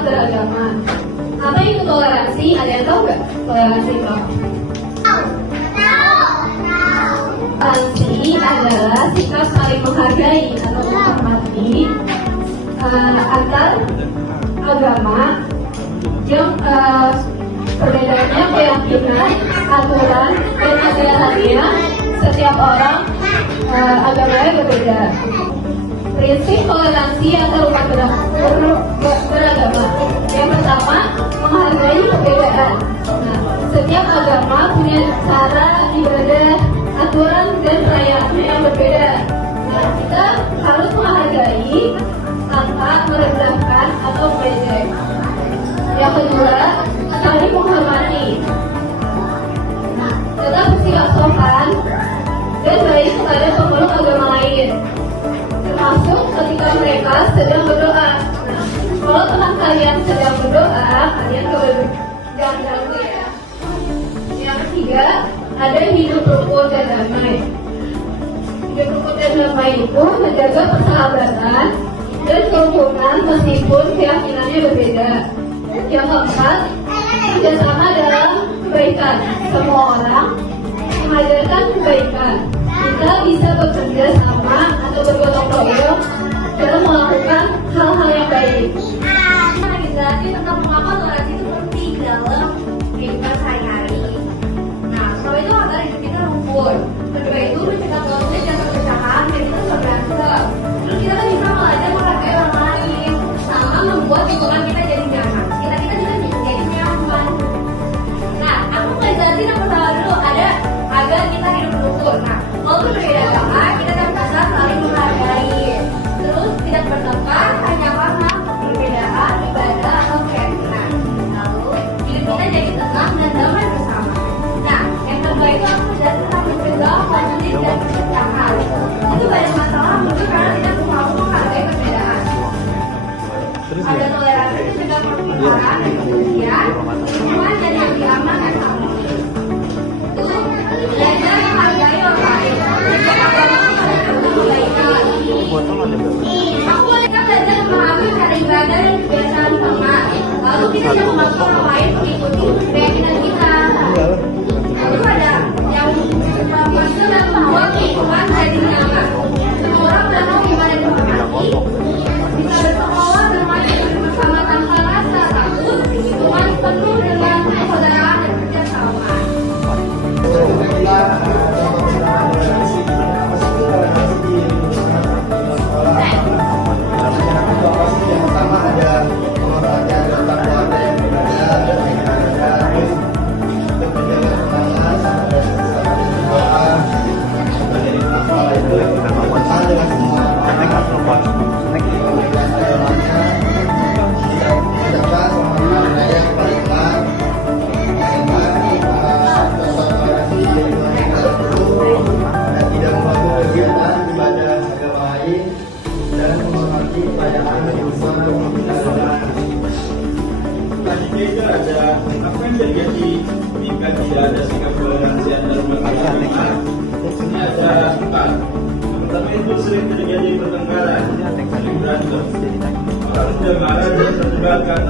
umat beragama. Apa itu toleransi? Ada yang tahu nggak toleransi itu? Toleransi adalah sikap saling menghargai atau menghormati antar agama yang perbedaannya keyakinan, aturan, dan ajarannya setiap orang agamanya berbeda. Prinsip toleransi antar umat beragama. Yang pertama, menghargai perbedaan. Nah, setiap agama punya cara ibadah, aturan, dan perayaannya yang berbeda. Nah, kita harus menghargai tanpa merendahkan atau mengejek. Yang kedua, saling menghormati. Tetap bersikap sopan dan baik kepada pemeluk agama lain, termasuk ketika mereka sedang berdoa. Nah, kalau teman kalian sedang berdoa, kalian jangan ganggu ya. Yang ketiga, ada hidup rukun dan damai. Hidup rukun dan damai itu menjaga persahabatan dan kerukunan meskipun keyakinannya berbeda. Yang keempat, kerjasama dalam kebaikan. Semua orang mengajarkan kebaikan. Kita bisa bekerja sama atau bergotong royong dalam melakukan hal-hal yang baik. Organisasi tentang mengapa toleransi itu penting dalam kehidupan sehari-hari. Nah, kalau itu agar hidup kita rukun. Kedua itu mencegah konflik dan perpecahan dan kita bisa berantem. Terus kita kan bisa belajar menghargai orang lain, sama membuat lingkungan kita jadi nyaman. Kita juga jadi nyaman. Nah, aku organisasi yang pertama dulu ada agar kita hidup rukun. Nah, kalau berbeda agama, kita kan bisa saling menghargai. Terus tidak bertengkar hanya karena perbedaan ibadah atau keyakinan. Lalu hidup kita jadi tenang dan damai bersama. Nah, yang kedua itu aku belajar tentang mencegah konflik dan perpecahan. Itu banyak masalah muncul karena tidak mau menghargai perbedaan. Ada toleransi mencegah pertengkaran dan kemudian lingkungan jadi lebih aman dan harmonis. Belajar menghargai orang lain. Setiap agama memiliki kebaikan. Aku boleh belajar memahami cara ibadah dan kebiasaan sama. Lalu kita bisa membantu orang lain mengikuti keyakinan kita. Lalu ada yang maksud dan bahwa kehidupan jadi nyaman. Semua orang berada gimana dihormati. Bisa bersekolah bermain bersama tanpa rasa takut. Lingkungan penuh dengan persaudaraan dan kerjasama. Yang pertama ada pengertian tentang keluarga yang berbeda dan negaranya, untuk menjaga ketenangan dan doa dari hal itu bersama dengan semua orang tidak menjaga sama budaya kebaikan dan tidak mengganggu kegiatan ibadah agama lain dan menghormati keadaan yang bersama keadaan. Selanjutnya itu ada apa yang terjadi jika tidak ada sikap toleransi antar umat beragama. Ini ada 4. Yang pertama itu sering terjadi pertengkaran, berantem. Orang sudah marah dan terlibat karena